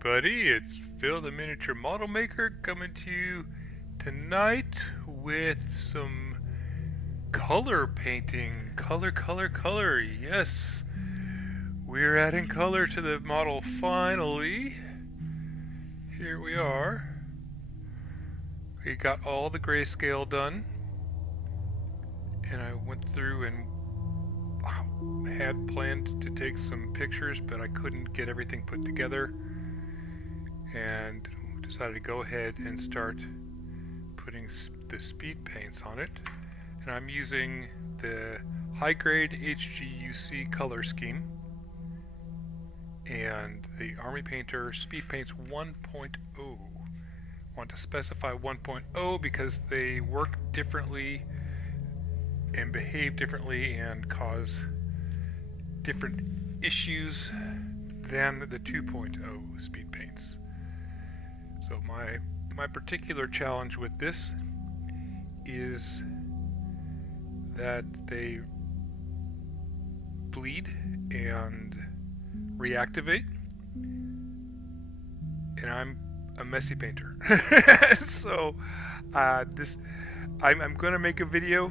everybody, it's Phil the Miniature Model Maker coming to you tonight with some color painting. Color. Yes, we're adding color to the model finally. Here we are. We got all the grayscale done. And I went through and had planned to take some pictures, but I couldn't get everything put together. And decided to go ahead and start putting the speed paints on it. And I'm using the high grade HGUC color scheme and the Army Painter Speed Paints 1.0. Want to specify 1.0 because they work differently and behave differently and cause different issues than the 2.0 speed paints. So my particular challenge with this is that they bleed and reactivate, and I'm a messy painter. So I'm gonna make a video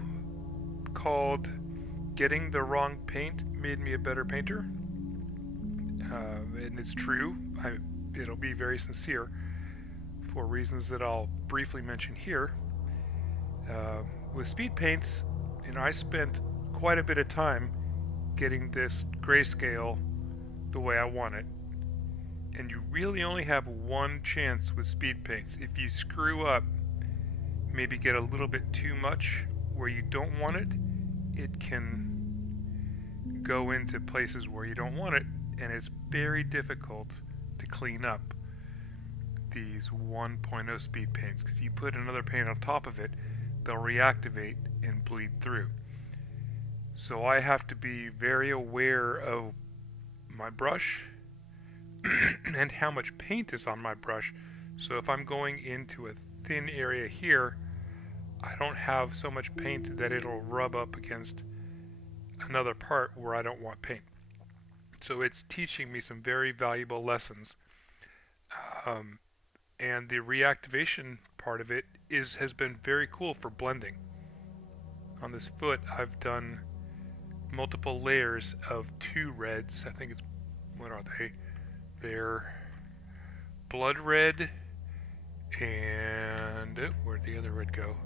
called "Getting the Wrong Paint Made Me a Better Painter," and it's true. It'll be very sincere for reasons that I'll briefly mention here. With speed paints, I spent quite a bit of time getting this grayscale the way I want it. And you really only have one chance with speed paints. If you screw up, maybe get a little bit too much where you don't want it, it can go into places where you don't want it, and it's very difficult to clean up these 1.0 speed paints, because you put another paint on top of it, they'll reactivate and bleed through. So I have to be very aware of my brush and how much paint is on my brush. So if I'm going into a thin area here, I don't have so much paint that it'll rub up against another part where I don't want paint. So it's teaching me some very valuable lessons. And the reactivation part of it has been very cool for blending. On this foot, I've done multiple layers of 2 reds. I think what are they? They're blood red and where'd the other red go?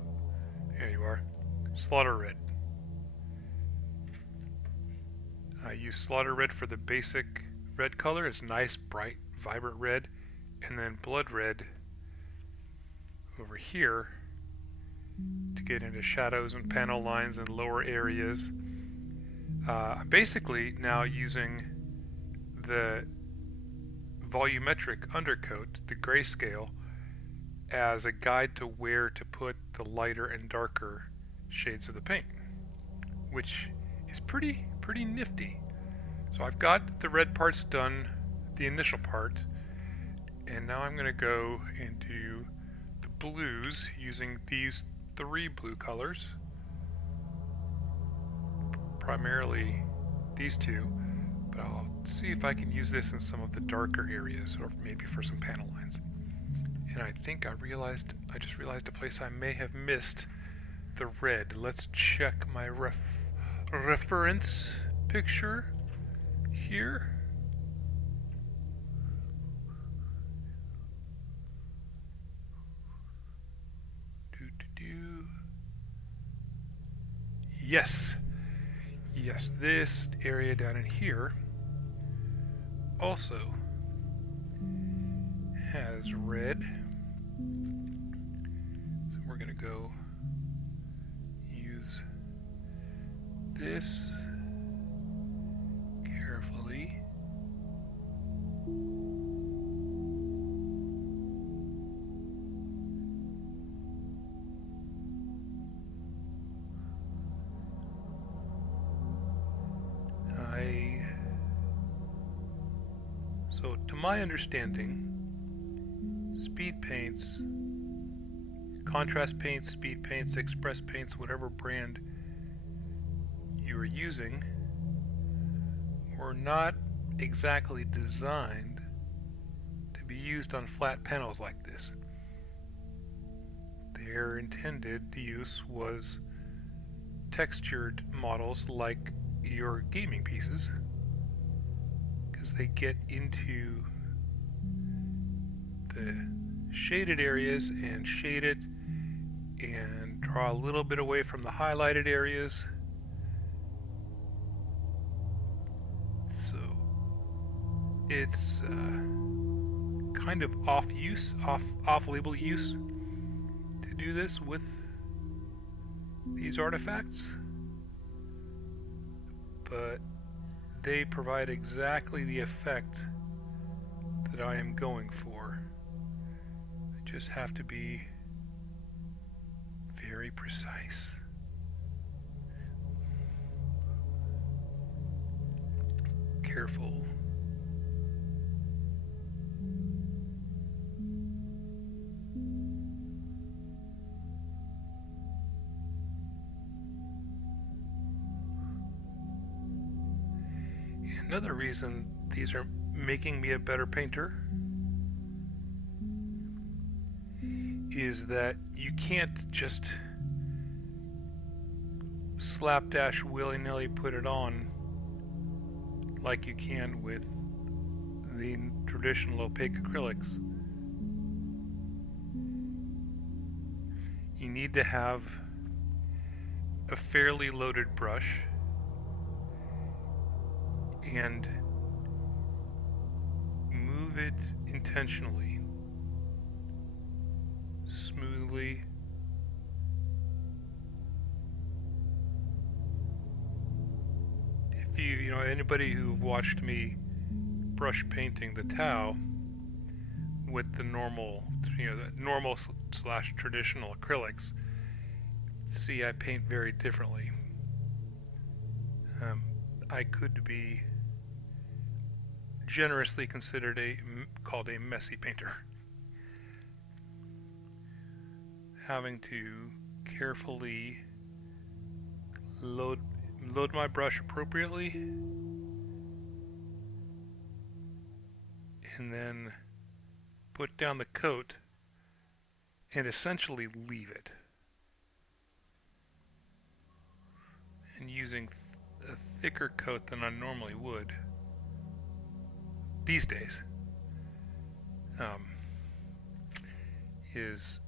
There you are. Slaughter red. I use slaughter red for the basic red color. It's nice, bright, vibrant red. And then blood red over here to get into shadows and panel lines and lower areas. I'm basically now using the volumetric undercoat, the grayscale, as a guide to where to put the lighter and darker shades of the paint, which is pretty nifty. So I've got the red parts done, the initial part, and now I'm going to go into the blues using these 3 blue colors, primarily these 2, but I'll see if I can use this in some of the darker areas, or maybe for some panel lines. And I think I just realized a place I may have missed the red. Let's check my reference picture here. Yes, this area down in here also has red. So we're going to go use this carefully. So to my understanding, speed paints, contrast paints, speed paints, express paints, whatever brand you are using, were not exactly designed to be used on flat panels like this. Their intended use was textured models like your gaming pieces, because they get into the shaded areas and shade it and draw a little bit away from the highlighted areas. So it's kind of off-label use to do this with these artifacts, but they provide exactly the effect that I am going for. I just have to be very precise. Careful. Another reason these are making me a better painter is that you can't just slapdash willy-nilly put it on like you can with the traditional opaque acrylics. You need to have a fairly loaded brush and move it intentionally, smoothly. If you know anybody who watched me brush painting the Tau with the normal, the normal / traditional acrylics, see I paint very differently. I could be generously considered called a messy painter. Having to carefully load my brush appropriately and then put down the coat and essentially leave it. And using a thicker coat than I normally would these days is,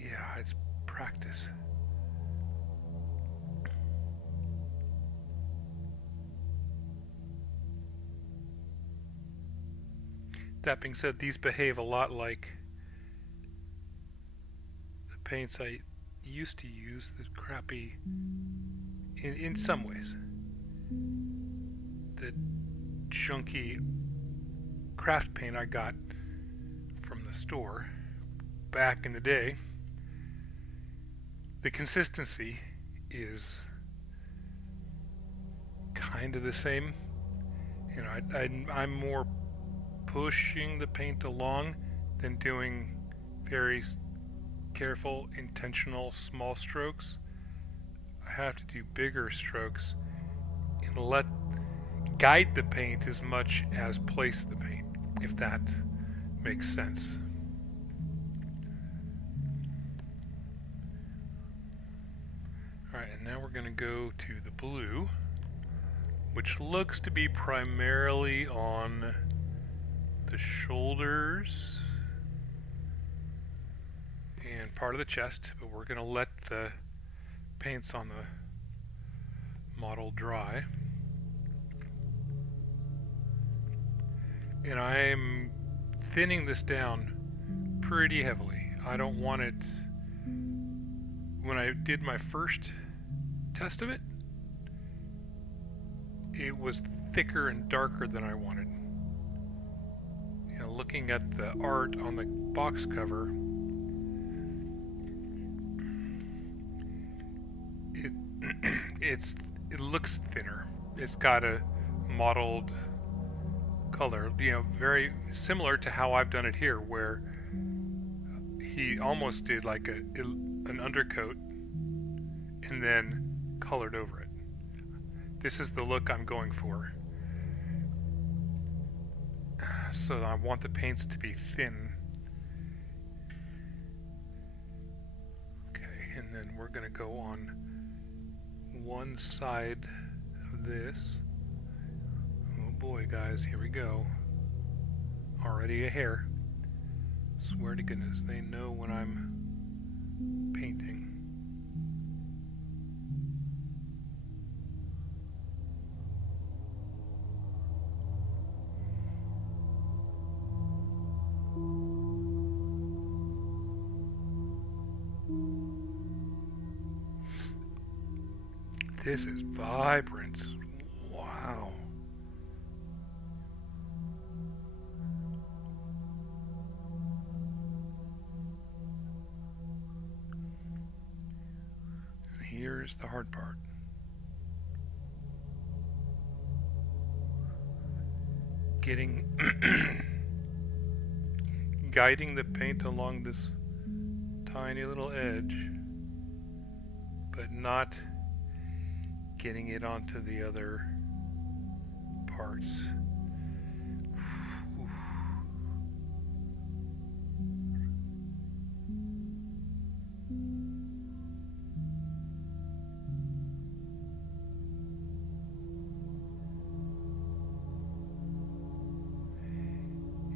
yeah, it's practice. That being said, these behave a lot like the paints I used to use, the crappy, in some ways, the junky craft paint I got from the store back in the day. The consistency is kind of the same. You know, I'm more pushing the paint along than doing very careful, intentional small strokes. I have to do bigger strokes and guide the paint as much as place the paint, if that makes sense. Alright, and now we're going to go to the blue, which looks to be primarily on the shoulders and part of the chest, but we're going to let the paints on the model dry. And I'm thinning this down pretty heavily. I don't want it, when I did my first test of it, it was thicker and darker than I wanted. You know, looking at the art on the box cover, it looks thinner. It's got a mottled color, you know, very similar to how I've done it here, where he almost did like an undercoat and then colored over it. This is the look I'm going for. So I want the paints to be thin. Okay, and then we're going to go on one side of this. Oh boy, guys, here we go. Already a hair. Swear to goodness, they know when I'm painting. This is vibrant. Wow. And here's the hard part. Guiding the paint along this tiny little edge, but not getting it onto the other parts.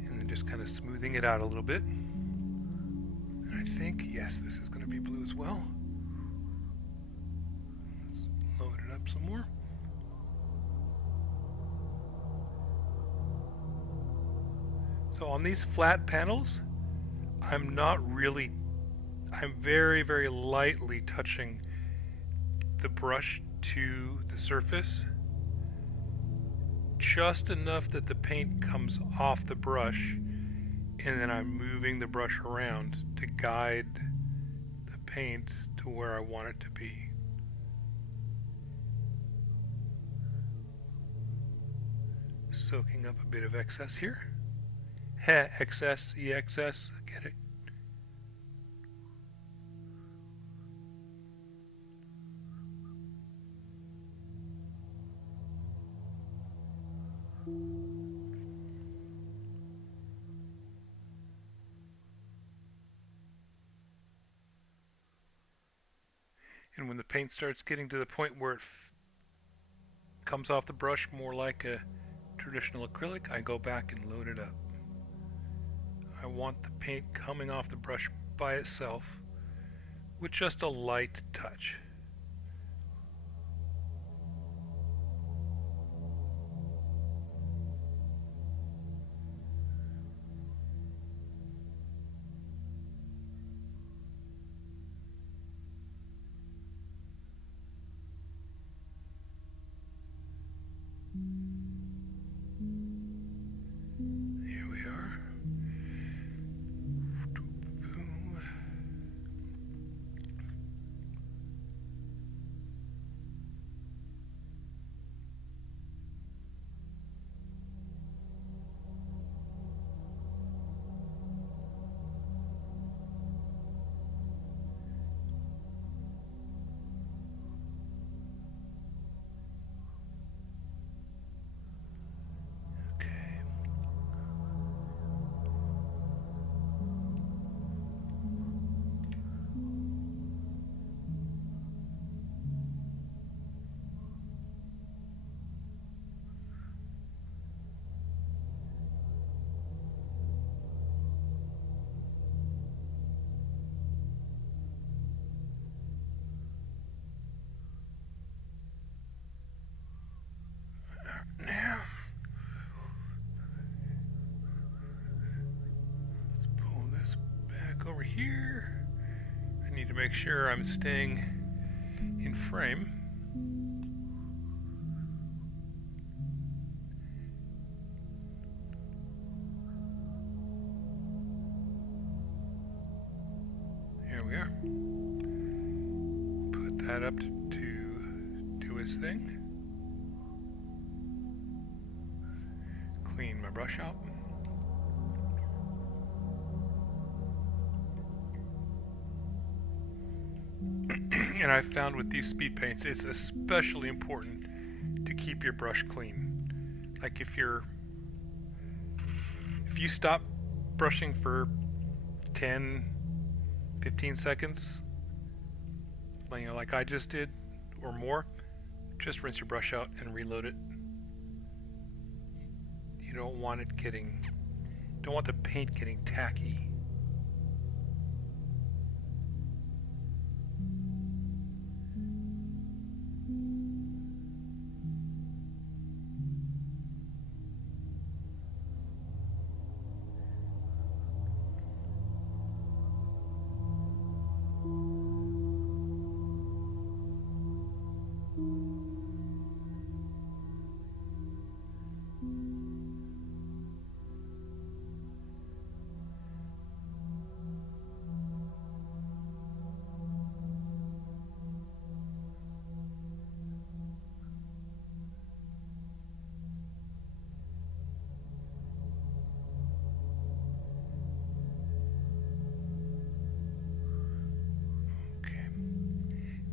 And then just kind of smoothing it out a little bit. And I think, yes, this is going to be blue as well. Some more. So on these flat panels, I'm very, very lightly touching the brush to the surface, just enough that the paint comes off the brush, and then I'm moving the brush around to guide the paint to where I want it to be. Soaking up a bit of excess here. Heh, excess, EXS, I get it. And when the paint starts getting to the point where it comes off the brush more like a traditional acrylic, I go back and load it up. I want the paint coming off the brush by itself with just a light touch. Now, let's pull this back over here. I need to make sure I'm staying in frame. Here we are. Put that up to do its thing. Clean my brush out. And I've found with these speed paints, it's especially important to keep your brush clean. Like if you're if you stop brushing for 10, 15 seconds, like I just did, or more, just rinse your brush out and reload it. You don't want the paint getting tacky.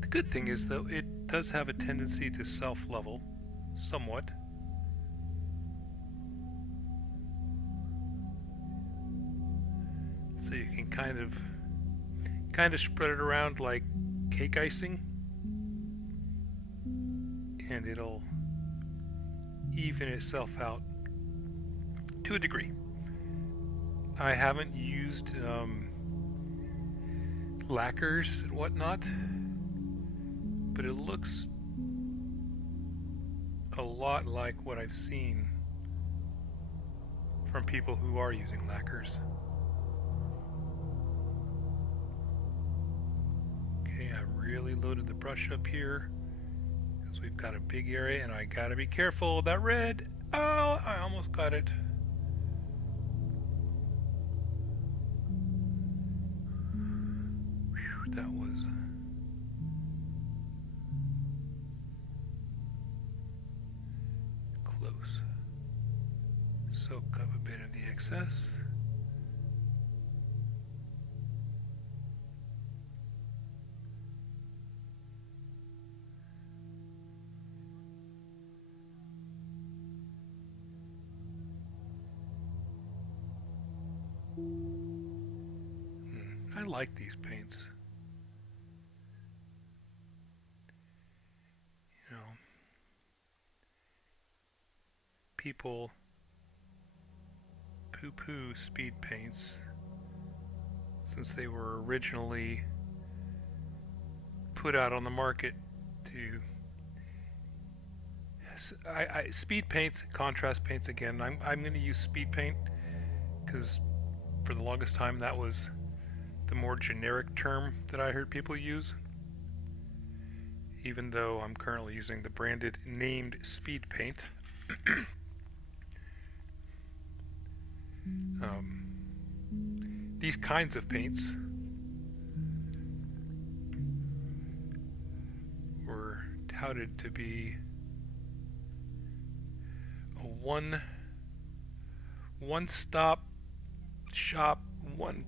The good thing is, though, it does have a tendency to self-level somewhat. So you can kind of spread it around like cake icing, and it'll even itself out to a degree. I haven't used lacquers and whatnot, but it looks a lot like what I've seen from people who are using lacquers. Okay, I really loaded the brush up here because we've got a big area, and I gotta be careful. That red, oh, I almost got it. Whew, that was close. Soak up a bit of the excess. I like these paints. You know, people poo-poo speed paints since they were originally put out on the market to speed paints, contrast paints. Again, I'm going to use speed paint because for the longest time that was the more generic term that I heard people use, even though I'm currently using the branded named speed paint. These kinds of paints were touted to be a one-stop shop, one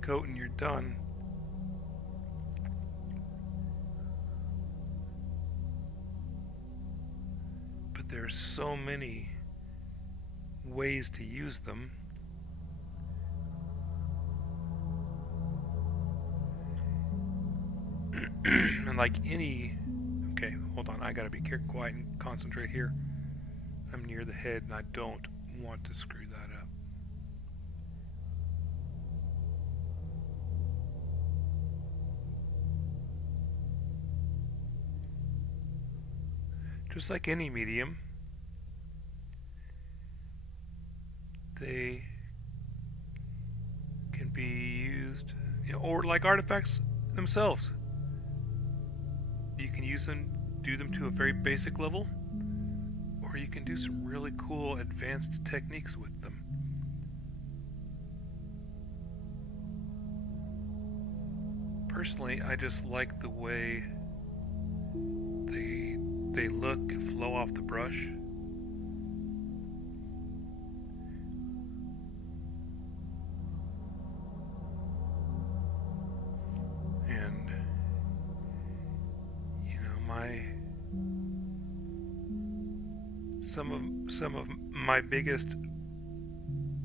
coat and you're done. But there's so many ways to use them. And like any... Okay, hold on, I gotta be quiet and concentrate here. I'm near the head and I don't want to screw that up. Just like any medium, they can be used, or like artifacts themselves. You can use them, do them to a very basic level, or you can do some really cool advanced techniques with them. Personally, I just like the way they look and flow off the brush. And some of my biggest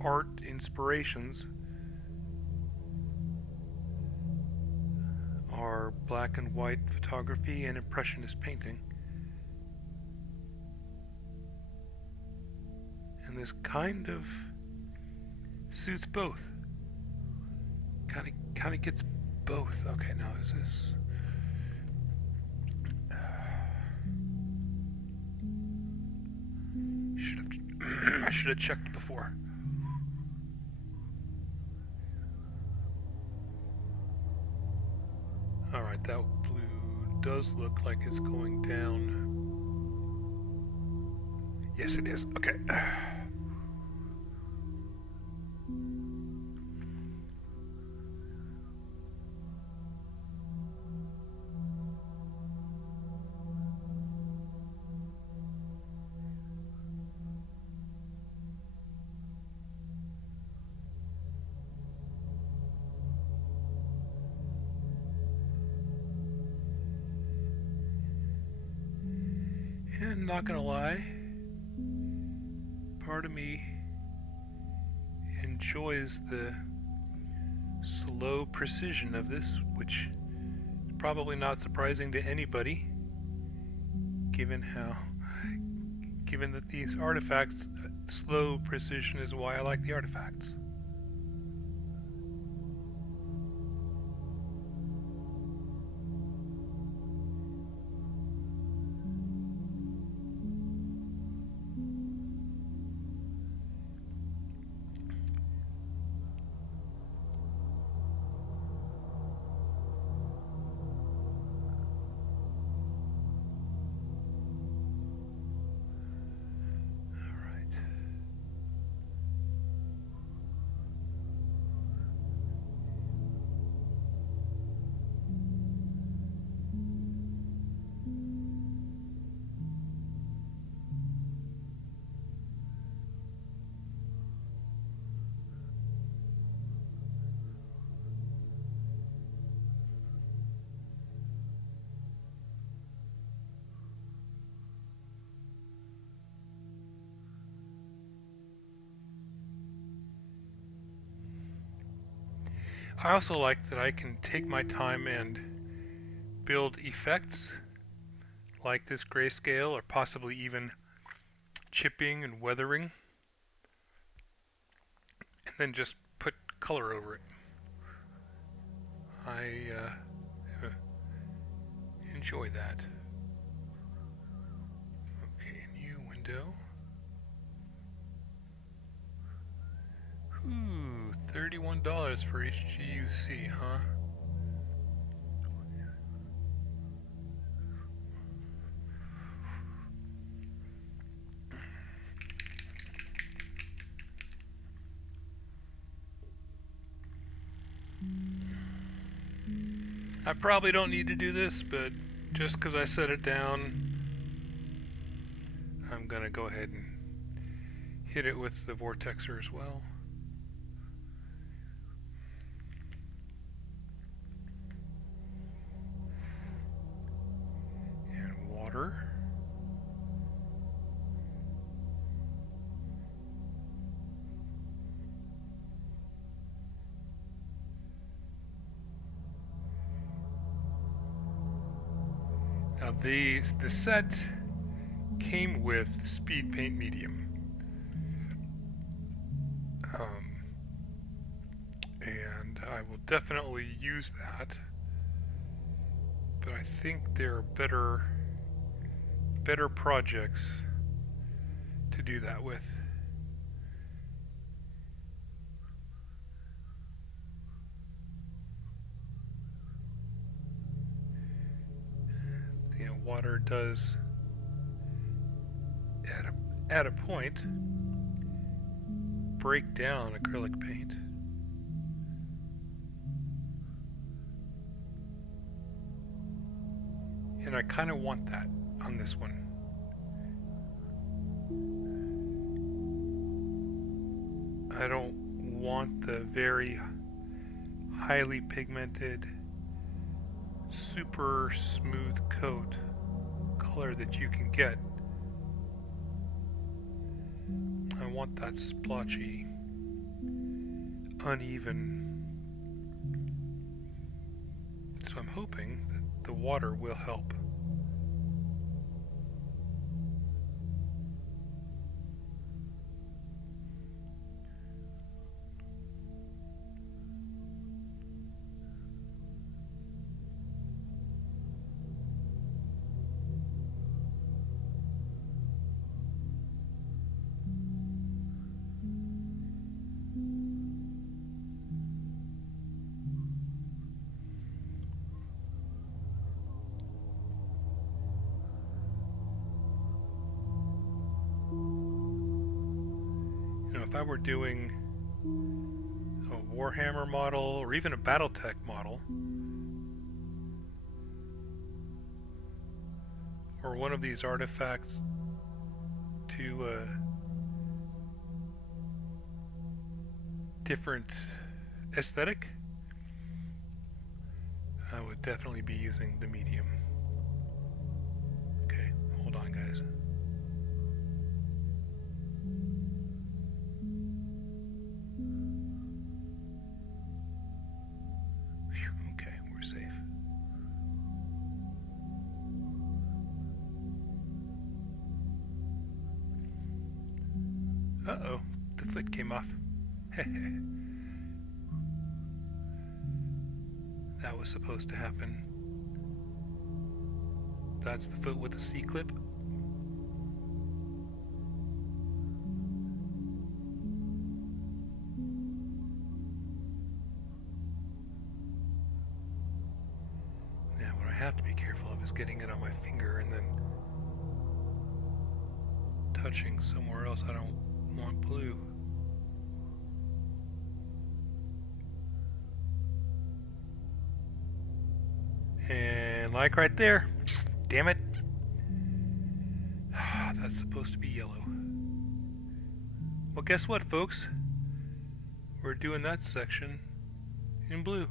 art inspirations are black and white photography and impressionist painting. And this kind of suits both. Kind of gets both. Okay, now is this? I should have checked before. All right, that blue does look like it's going down. Yes, it is. Okay. And not gonna lie, part of me enjoys the slow precision of this, which is probably not surprising to anybody, given that these artifacts, slow precision is why I like the artifacts. I also like that I can take my time and build effects like this grayscale, or possibly even chipping and weathering, and then just put color over it. I enjoy that. Okay, new window. Ooh, $31 for HGUC, huh? I probably don't need to do this, but just because I set it down, I'm gonna go ahead and hit it with the vortexer as well. And water. Now the set came with speed paint medium, and I will definitely use that. But I think there are better projects to do that with. Water does at a point break down acrylic paint. And I kind of want that on this one. I don't want the very highly pigmented, super smooth coat color that you can get. I want that splotchy uneven. So I'm hoping that the water will help. If I were doing a Warhammer model or even a Battletech model, or one of these artifacts to a different aesthetic, I would definitely be using the medium. Okay, hold on guys. Okay, we're safe. Uh-oh, the foot came off. That was supposed to happen. That's the foot with the C-clip. Now what I have to be careful of is getting it on my finger and then touching somewhere else I don't want blue. And like right there, damn it, that's supposed to be yellow. Well, guess what, folks? We're doing that section in blue.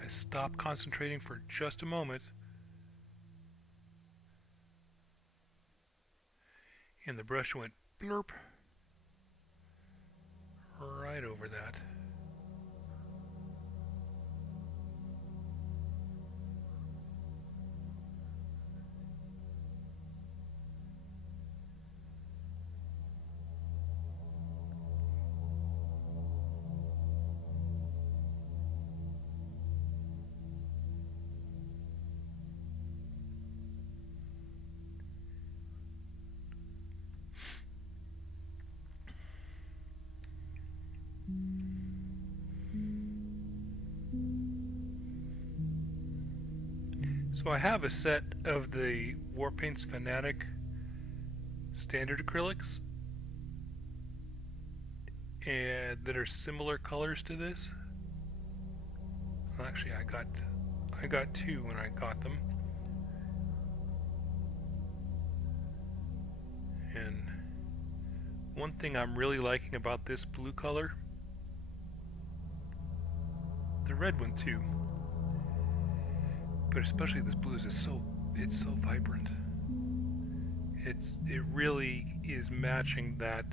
I stopped concentrating for just a moment, and the brush went blurp right over that. So I have a set of the Warpaints Fanatic standard acrylics and that are similar colors to this. Well, actually, I got two when I got them, and one thing I'm really liking about this blue color, the red one too, but especially this blue is it's so vibrant. It really is matching that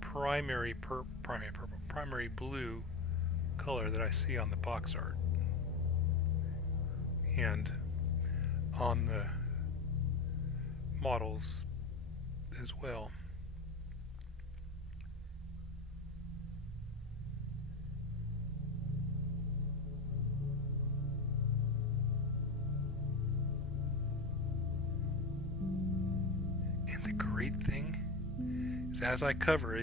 primary blue color that I see on the box art and on the models as well. And the great thing is, as I cover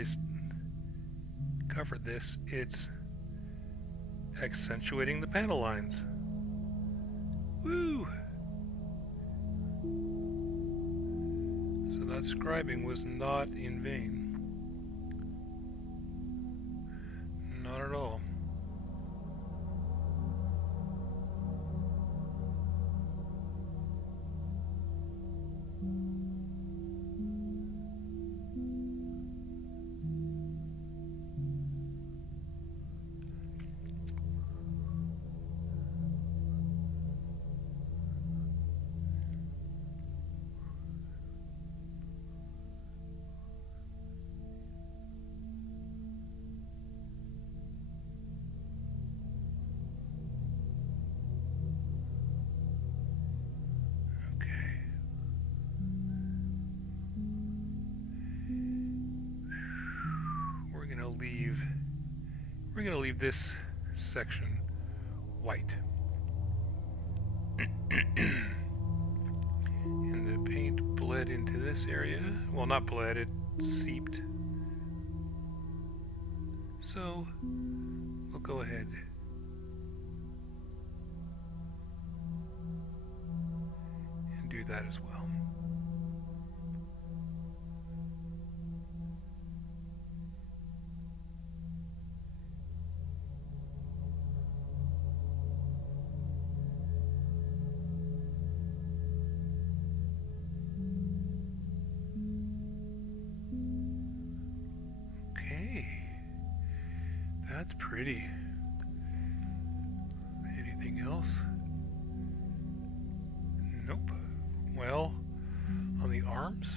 this, it's accentuating the panel lines. Woo! So that scribing was not in vain. Not at all. leave this section white. And the paint bled into this area. Well, not bled, it seeped. So we'll go ahead and do that as well. That's pretty. Anything else? Nope. Well, on the arms?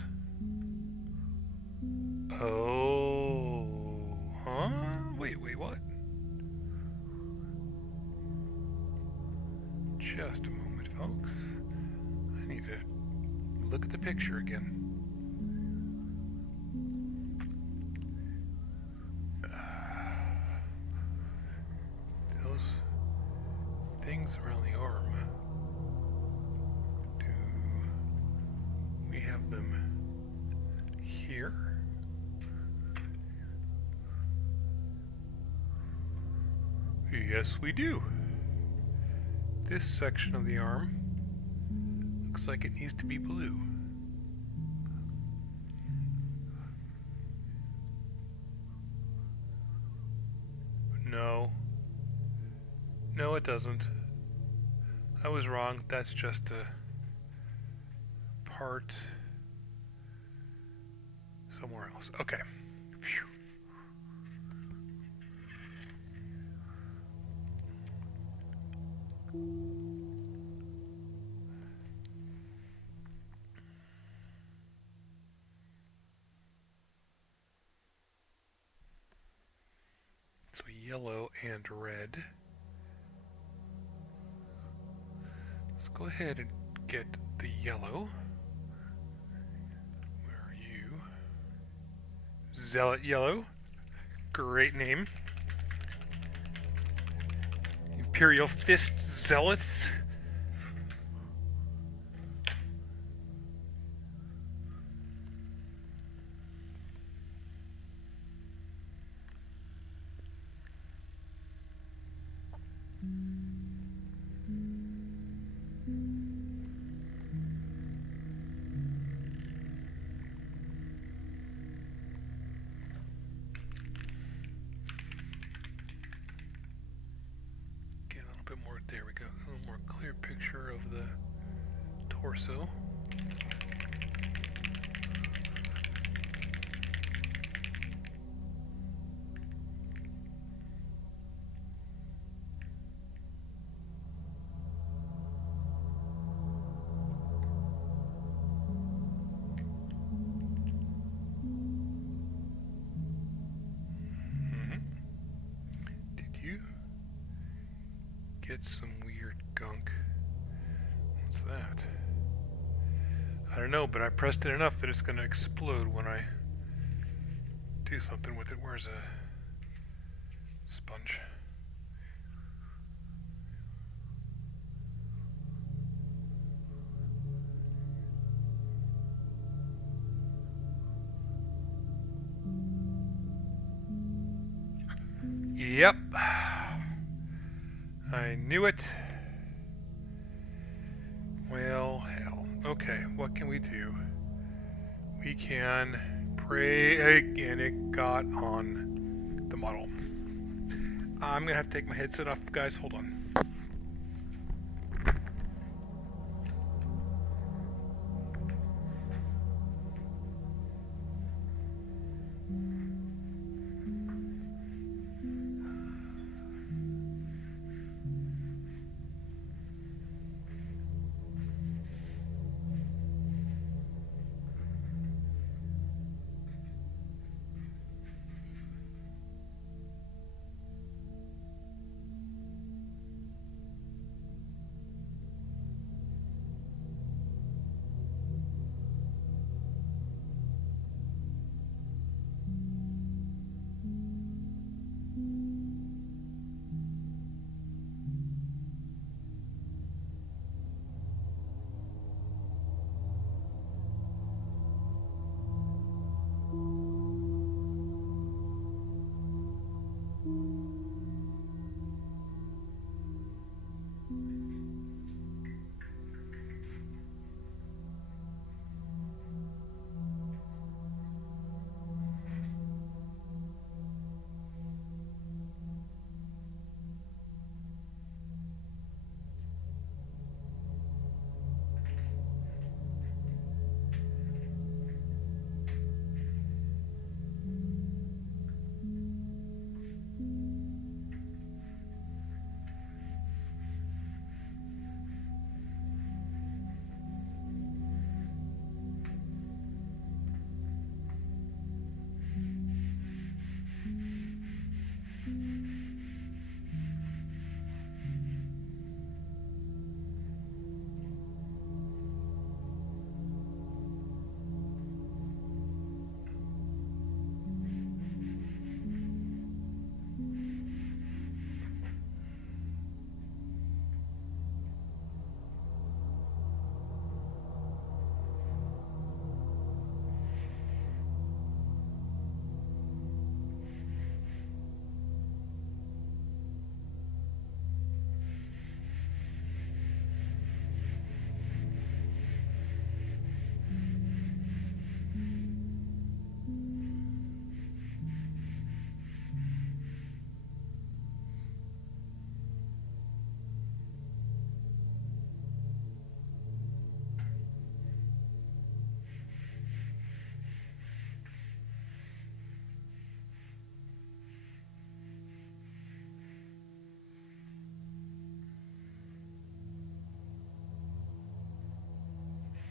Oh, huh? Wait, what? Just a moment, folks. I need to look at the picture again. Things around the arm. Do we have them here? Yes, we do. This section of the arm looks like it needs to be blue. No, it doesn't. I was wrong. That's just a part somewhere else. Okay. Phew. So yellow and red. Let's go ahead and get the yellow. Where are you? Zealot Yellow. Great name. Imperial Fist Zealots. There we go. A little more clear picture of the torso. Get some weird gunk. What's that? I don't know, but I pressed it enough that it's going to explode when I do something with it. Where's a sponge? Yep. I knew it. Well, hell. Okay, what can we do? We can pray again. It got on the model. I'm gonna have to take my headset off, guys. Hold on.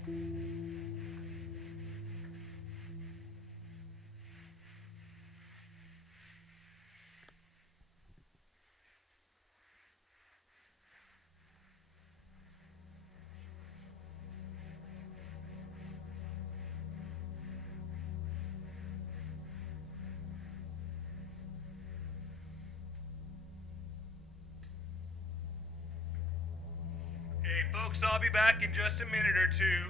Hey folks, I'll be back in just a minute or two.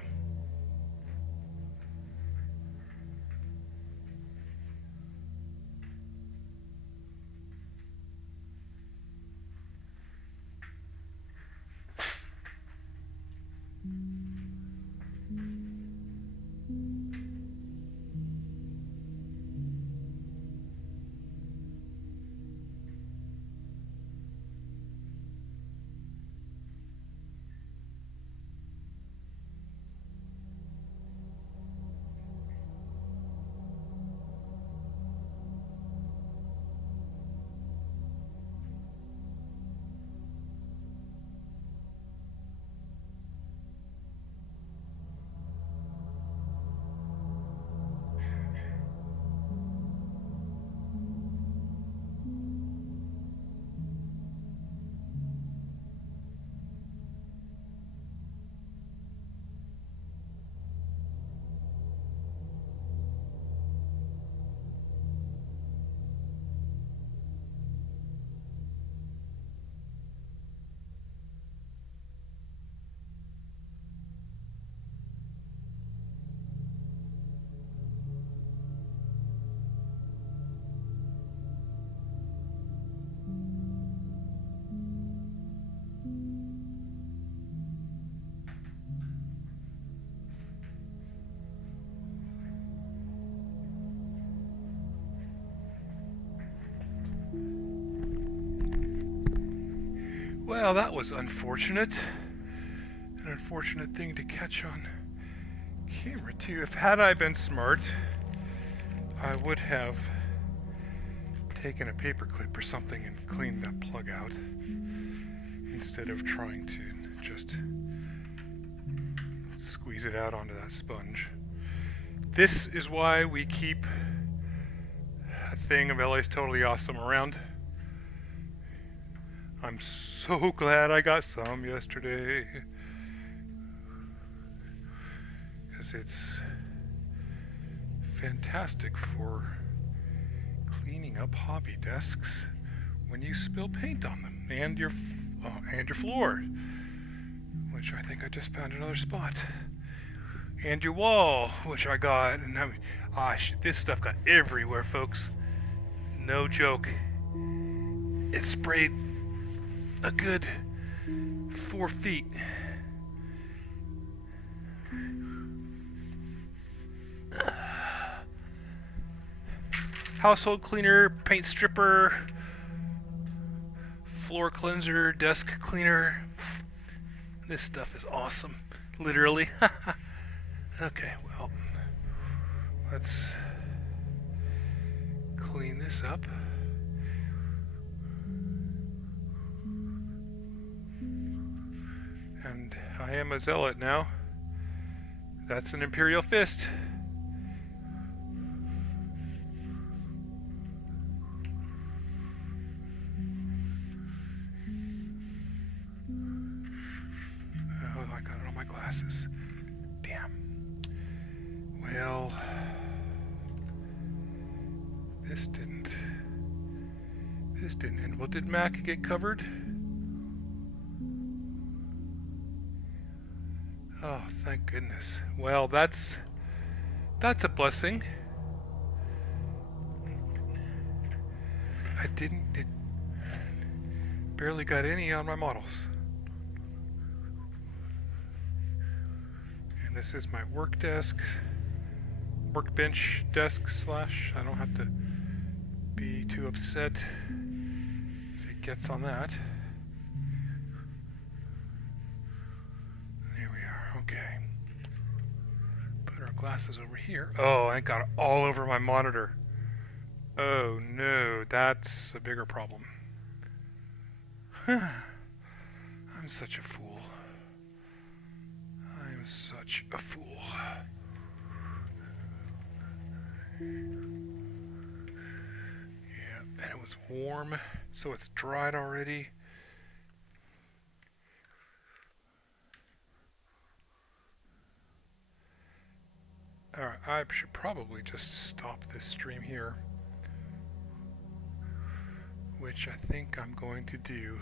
Well, that was unfortunate. An unfortunate thing to catch on camera, too. Had I been smart, I would have taken a paperclip or something and cleaned that plug out instead of trying to just squeeze it out onto that sponge. This is why we keep a thing of LA's Totally Awesome around. I'm so glad I got some yesterday, because it's fantastic for cleaning up hobby desks when you spill paint on them, and your floor, which I think I just found another spot, and your wall, which I got, and this stuff got everywhere, folks. No joke. It sprayed a good 4 feet. Household cleaner, paint stripper, floor cleanser, desk cleaner. This stuff is awesome, literally. Okay, well, let's clean this up. And I am a zealot now. That's an Imperial Fist. Oh, I got it on my glasses. Damn. Well, this didn't end. Well, did Mac get covered? Oh, thank goodness. Well, that's a blessing. It barely got any on my models. And this is my workbench desk slash. I don't have to be too upset if it gets on that. There we are. Okay. Put our glasses over here. Oh, I got it all over my monitor. Oh no, that's a bigger problem. I'm such a fool. I'm such such a fool. Yeah, and it was warm, so it's dried already. Alright, I should probably just stop this stream here, which I think I'm going to do.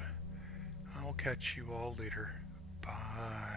I'll catch you all later. Bye.